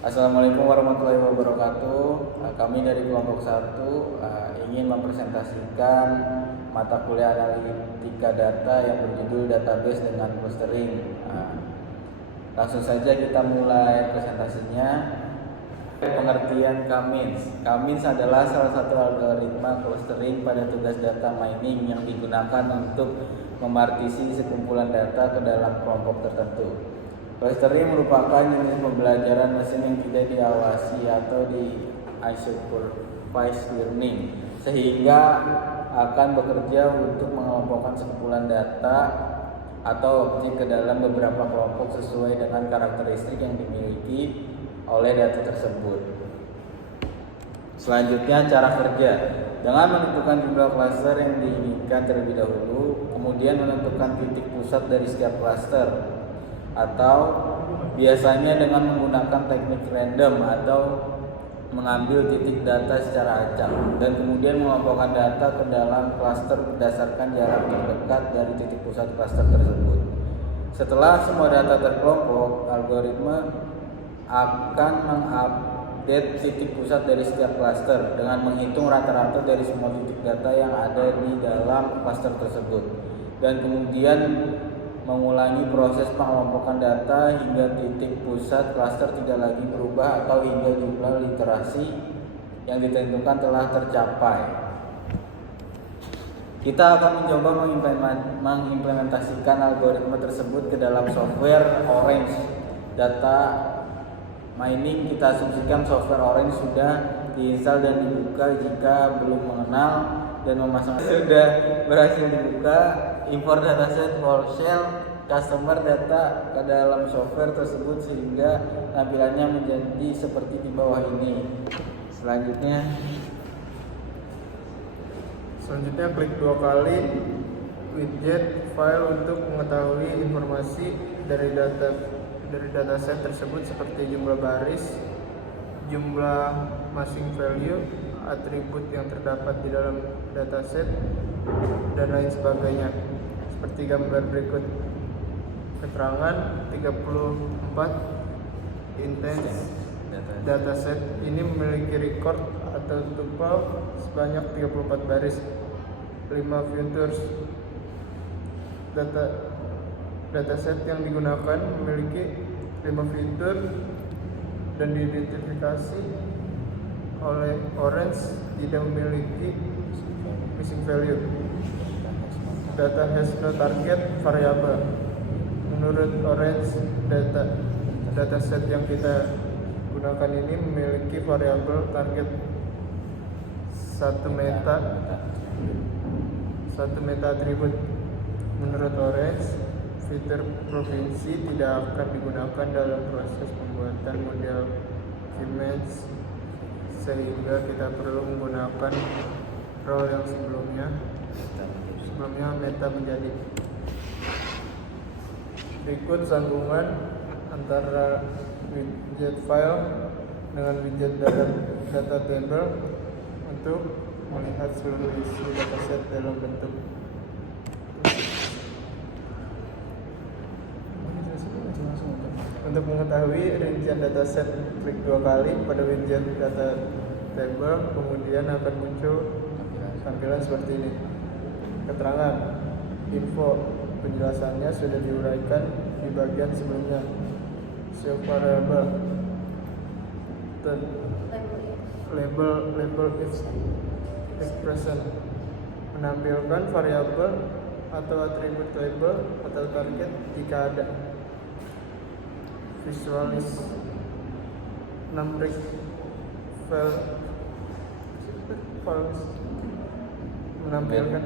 Assalamualaikum warahmatullahi wabarakatuh. Kami dari kelompok 1 ingin mempresentasikan mata kuliah analitika data yang berjudul database dengan clustering. Langsung saja kita mulai presentasinya. Pengertian K-means. K-means adalah salah satu algoritma clustering pada tugas data mining yang digunakan untuk memartisi sekumpulan data ke dalam kelompok tertentu. Clustering merupakan jenis pembelajaran mesin yang tidak diawasi atau di unsupervised learning, sehingga akan bekerja untuk mengelompokkan sekumpulan data atau objek ke dalam beberapa kelompok sesuai dengan karakteristik yang dimiliki oleh data tersebut. Selanjutnya, cara kerja. Dengan menentukan jumlah klaster yang diinginkan terlebih dahulu, kemudian menentukan titik pusat dari setiap klaster, atau biasanya dengan menggunakan teknik random atau mengambil titik data secara acak, dan kemudian mengelompokkan data ke dalam klaster berdasarkan jarak terdekat dari titik pusat klaster tersebut. Setelah semua data terkelompok, algoritma akan mengupdate titik pusat dari setiap klaster dengan menghitung rata-rata dari semua titik data yang ada di dalam klaster tersebut, dan kemudian mengulangi proses pengelompokan data hingga titik pusat klaster tidak lagi berubah atau hingga jumlah literasi yang ditentukan telah tercapai. Kita akan mencoba mengimplementasikan algoritma tersebut ke dalam software Orange Data Mining. Kita asumsikan software Orange sudah diinstal dan dibuka. Jika belum mengenal dan memasang sudah berhasil dibuka, import dataset wholesale customer data ke dalam software tersebut sehingga tampilannya menjadi seperti di bawah ini. Selanjutnya klik 2 kali widget file untuk mengetahui informasi dari dataset tersebut seperti jumlah baris, jumlah masing value, atribut yang terdapat di dalam dataset, dan lain sebagainya. Seperti gambar berikut. Keterangan 34 intense dataset ini memiliki record atau tuple sebanyak 34 baris, 5 filters. Dataset yang digunakan memiliki 5 filter dan diidentifikasi oleh Orange tidak memiliki missing value. Data has no target variable. Menurut Orange, dataset yang kita gunakan ini memiliki variabel target satu meta atribut. Menurut Orange, fitur provinsi tidak akan digunakan dalam proses pembuatan model K-means, sehingga kita perlu menggunakan role yang sebelumnya meta menjadi. Berikut sambungan antara widget file dengan widget data table untuk melihat seluruh isi dataset dalam bentuk. Untuk mengetahui rincian dataset, klik 2 kali pada widget data table, kemudian akan muncul tampilan seperti ini. Keterangan, info, penjelasannya sudah diuraikan di bagian sebelumnya. Save variable, label expression, menampilkan variabel atau atribut label atau target jika ada. Visualis, numeric values, menampilkan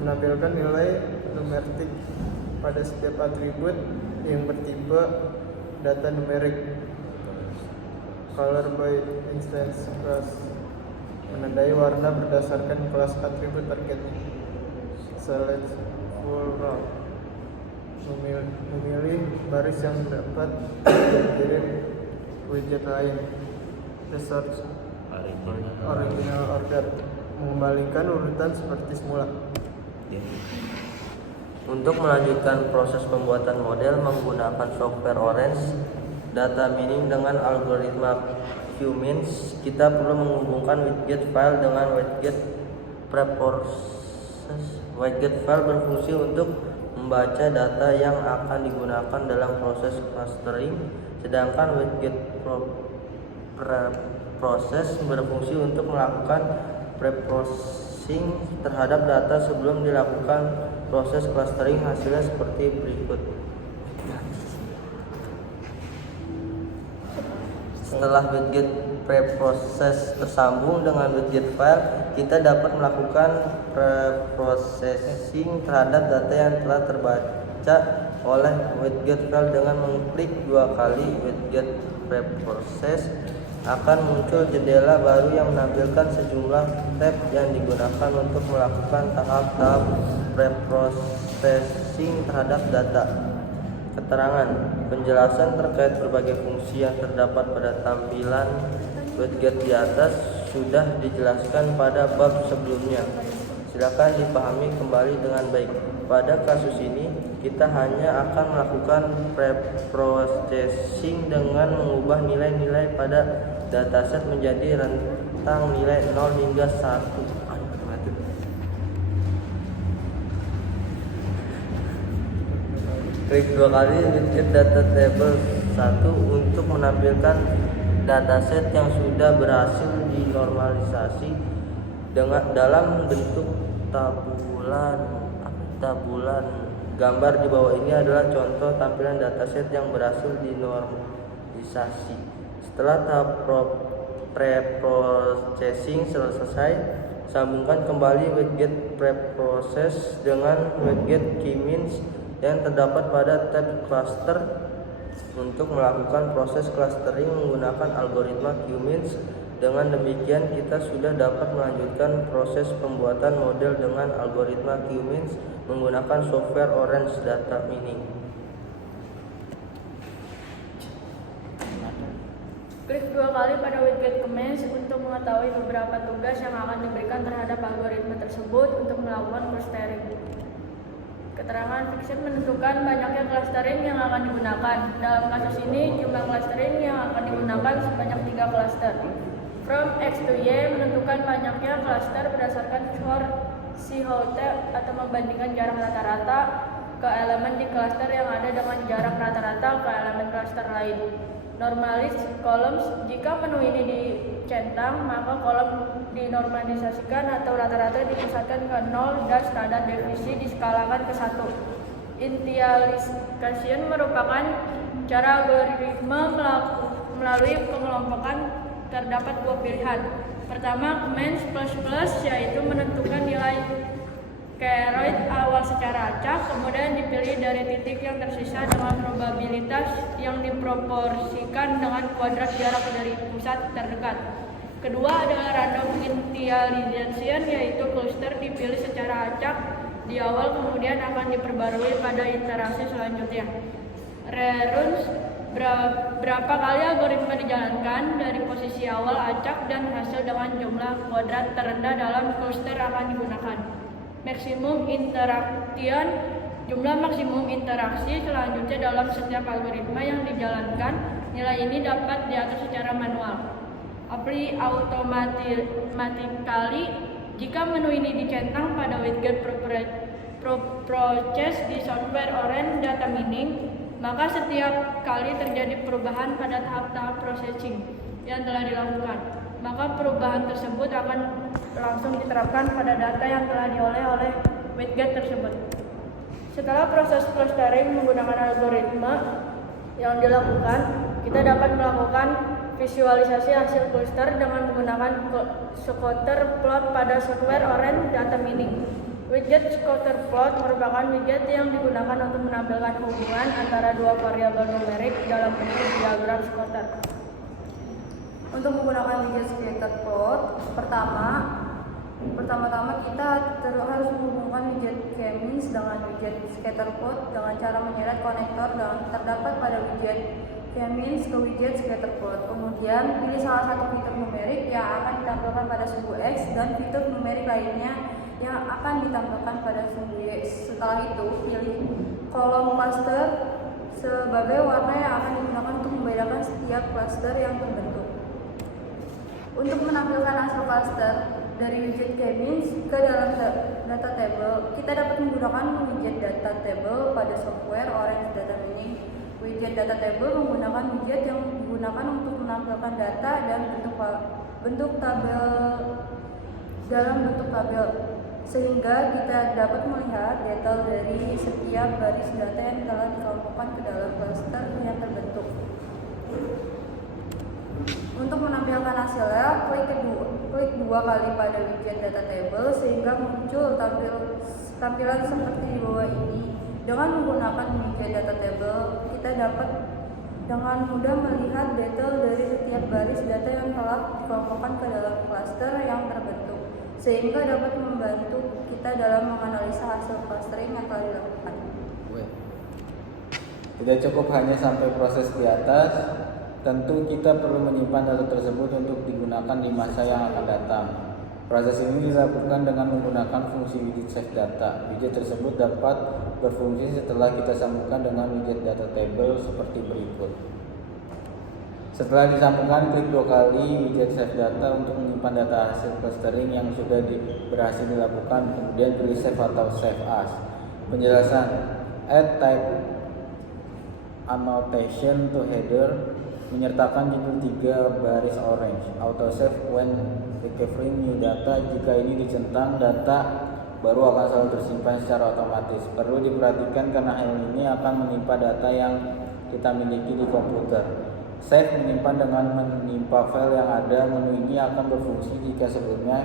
menampilkan nilai numerik pada setiap atribut yang bertipe data numerik. Color by instance class, menandai warna berdasarkan kelas atribut target. Select full row, memilih baris yang dapat dikirim widget lain. Research original order, mengembalikan urutan seperti semula. Untuk melanjutkan proses pembuatan model menggunakan software Orange Data Mining dengan algoritma Q-means, kita perlu menghubungkan widget file dengan widget preprocess. Widget file berfungsi untuk membaca data yang akan digunakan dalam proses clustering, sedangkan widget preprocess berfungsi untuk melakukan preprocessing terhadap data sebelum dilakukan proses clustering. Hasilnya seperti berikut. Setelah widget preprocess tersambung dengan widget file, kita dapat melakukan preprocessing terhadap data yang telah terbaca oleh widget file dengan mengklik 2 kali widget preprocess. Akan muncul jendela baru yang menampilkan sejumlah tab yang digunakan untuk melakukan tahap-tahap preprocessing terhadap data. Keterangan penjelasan terkait berbagai fungsi yang terdapat pada tampilan widget di atas sudah dijelaskan pada bab sebelumnya. Silakan dipahami kembali dengan baik. Pada kasus ini, kita hanya akan melakukan preprocessing dengan mengubah nilai-nilai pada dataset menjadi rentang nilai 0 hingga 1. Klik 2 kali widget data table 1 untuk menampilkan dataset yang sudah berhasil dinormalisasi dalam bentuk tabulan. Gambar di bawah ini adalah contoh tampilan dataset yang berhasil dinormalisasi. Setelah tahap preprocessing selesai, sambungkan kembali widget preprocess dengan widget Q-means yang terdapat pada tab cluster untuk melakukan proses clustering menggunakan algoritma Q-means. Dengan demikian, kita sudah dapat melanjutkan proses pembuatan model dengan algoritma Q-means menggunakan software Orange Data Mining. Klik 2 kali pada widget Q-means untuk mengetahui beberapa tugas yang akan diberikan terhadap algoritma tersebut untuk melakukan clustering. Keterangan fiction menentukan banyaknya clustering yang akan digunakan. Dalam kasus ini, jumlah clustering yang akan digunakan sebanyak 3 cluster. From X to Y menentukan banyaknya cluster berdasarkan Cohort atau membandingkan jarak rata-rata ke elemen di cluster yang ada dengan jarak rata-rata ke elemen cluster lain. Normalis columns, jika menu ini dicentang, maka kolom dinormalisasikan atau rata-rata dipusatkan ke 0 dan standar deviasi diskalakan ke 1. Initialization merupakan cara algoritma melalui pengelompokan. Terdapat 2 pilihan. Pertama, commence plus yaitu menentukan nilai keroid awal secara acak, kemudian dipilih dari titik yang tersisa dengan probabilitas yang diproporsikan dengan kuadrat jarak dari pusat terdekat. Kedua adalah random initialization, yaitu cluster dipilih secara acak di awal kemudian akan diperbarui pada interaksi selanjutnya. Reruns, berapa kali algoritma dijalankan dari posisi awal acak dan hasil dengan jumlah kuadrat terendah dalam cluster akan digunakan. Maximum interaction, jumlah maksimum interaksi selanjutnya dalam setiap algoritma yang dijalankan. Nilai ini dapat diatur secara manual. Apply automatically, jika menu ini dicentang pada widget preprocess di software Orange Data Mining, maka setiap kali terjadi perubahan pada tahap-tahap processing yang telah dilakukan, maka perubahan tersebut akan langsung diterapkan pada data yang telah diolah oleh widget tersebut. Setelah proses clustering menggunakan algoritma yang dilakukan, kita dapat melakukan visualisasi hasil cluster dengan menggunakan scatter plot pada software Orange Data Mining. Widget scatter plot merupakan widget yang digunakan untuk menampilkan hubungan antara 2 variabel numerik dalam bentuk diagram scatter. Untuk menggunakan widget scatter plot, pertama-tama kita harus menghubungkan widget Q-means dengan widget scatter plot dengan cara menyeret konektor yang terdapat pada widget Q-means ke widget scatter plot. Kemudian pilih salah satu fitur numerik yang akan ditampilkan pada suku X dan fitur numerik lainnya yang akan ditampilkan pada sumbu. Setelah itu, pilih kolom cluster sebagai warna yang akan digunakan untuk membedakan setiap cluster yang terbentuk. Untuk menampilkan hasil cluster dari widget K-means ke dalam data table, kita dapat menggunakan widget data table pada software Orange Data Mining. Widget data table menggunakan widget yang digunakan untuk menampilkan data dan bentuk tabel dalam bentuk tabel, sehingga kita dapat melihat detail dari setiap baris data yang telah dikelompokkan ke dalam cluster yang terbentuk. Untuk menampilkan hasilnya, klik dua kali pada widget data table sehingga muncul tampilan seperti di bawah ini. Dengan menggunakan widget data table, kita dapat dengan mudah melihat detail dari setiap baris data yang telah dikelompokkan ke dalam cluster yang terbentuk, sehingga dapat membantu kita dalam menganalisa hasil clustering yang telah dilakukan. Tidak cukup hanya sampai proses di atas, tentu kita perlu menyimpan data tersebut untuk digunakan di masa yang akan datang. Proses ini dilakukan dengan menggunakan fungsi widget save data. Widget tersebut dapat berfungsi setelah kita sambungkan dengan widget data table seperti berikut. Setelah disambungkan, klik dua kali widget save data untuk menyimpan data hasil clustering yang sudah berhasil dilakukan, kemudian pilih save atau save as. Penjelasan: add type annotation to header, menyertakan judul 3 baris orange. Auto save when recovering new data, jika ini dicentang, data baru akan selalu tersimpan secara otomatis. Perlu diperhatikan karena hal ini akan menimpa data yang kita miliki di komputer. Save menyimpan dengan menimpa file yang ada. Menu ini akan berfungsi jika sebelumnya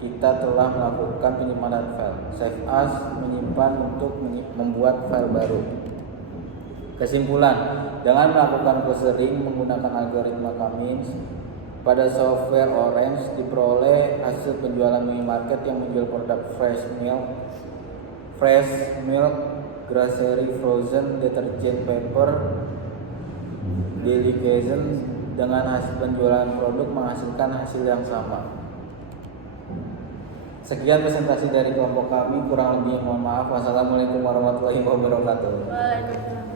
kita telah melakukan penyimpanan file. Save as menyimpan untuk membuat file baru. Kesimpulan: dengan melakukan clustering menggunakan algoritma K-means pada software Orange, diperoleh hasil penjualan minimarket yang menjual produk fresh milk, grocery, frozen, deterjen, paper, delicacies. Dengan hasil penjualan produk menghasilkan hasil yang sama. Sekian presentasi dari kelompok kami, kurang lebih mohon maaf. Wassalamualaikum warahmatullahi wabarakatuh. Waalaikumsalam.